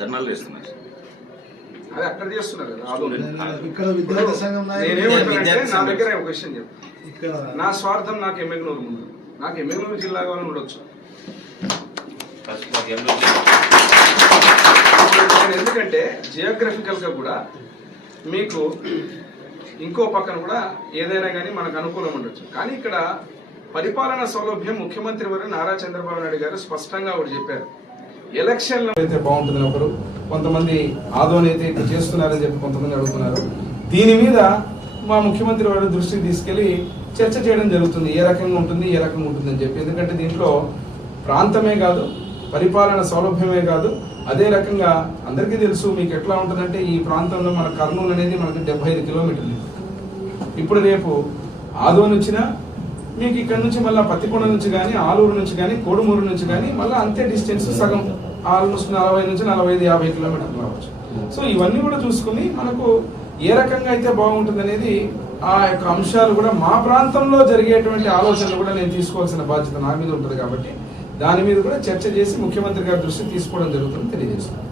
ధర్నాలు చేస్తున్నారు. అది అక్కడ చేస్తున్నారు కదా. ఇక్కడ విద్యార్థి సంఘం నేనేమంటానంటే నా దగ్గర ఒక విషయం చెప్పు. నా స్వార్థం నాకు ఎమ్మెగనూరు ముందు, నాకు ఎమ్మెగనూరు జిల్లా కావాలని ఉండొచ్చు. ఎందుకంటే జియోగ్రఫికల్ గా కూడా మీకు ఇంకో పక్కన కూడా ఏదైనా కానీ మనకు అనుకూలం ఉండొచ్చు. కానీ ఇక్కడ పరిపాలన సౌలభ్యం ముఖ్యమంత్రి వారు నారా చంద్రబాబు నాయుడు గారు స్పష్టంగా ఒకటి చెప్పారు, ఎలక్షన్లో అయితే బాగుంటుంది ఒకరు, కొంతమంది ఆదోని అయితే ఇట్లా చేస్తున్నారని చెప్పి కొంతమంది అడుగుతున్నారు. దీని మీద మా ముఖ్యమంత్రి వారి దృష్టికి తీసుకెళ్లి చర్చ చేయడం జరుగుతుంది, ఏ రకంగా ఉంటుంది ఏ రకంగా ఉంటుంది అని చెప్పి. ఎందుకంటే దీంట్లో ప్రాంతమే కాదు, పరిపాలన సౌలభ్యమే కాదు, అదే రకంగా అందరికీ తెలుసు మీకు ఎట్లా ఉంటుందంటే ఈ ప్రాంతంలో మన కర్నూలు అనేది మనకు 75 కిలోమీటర్లు. ఇప్పుడు రేపు ఆదోని వచ్చినా మీకు ఇక్కడ నుంచి మళ్ళీ పత్తికొండ నుంచి కానీ ఆలూరు నుంచి కానీ కోడుమూరు నుంచి కానీ మళ్ళీ అంతే డిస్టెన్స్ సగం ఆల్మోస్ట్ 40 నుంచి 45-50 కిలోమీటర్లు రావచ్చు. సో ఇవన్నీ కూడా చూసుకుని మనకు ఏ రకంగా అయితే బాగుంటుంది అనేది ఆ యొక్క అంశాలు కూడా మా ప్రాంతంలో జరిగేటువంటి ఆలోచనలు కూడా నేను తీసుకోవాల్సిన బాధ్యత నా మీద ఉంటుంది. కాబట్టి దాని మీద కూడా చర్చ చేసి ముఖ్యమంత్రి గారి దృష్టికి తీసుకోవడం జరుగుతుందని తెలియజేస్తున్నాను.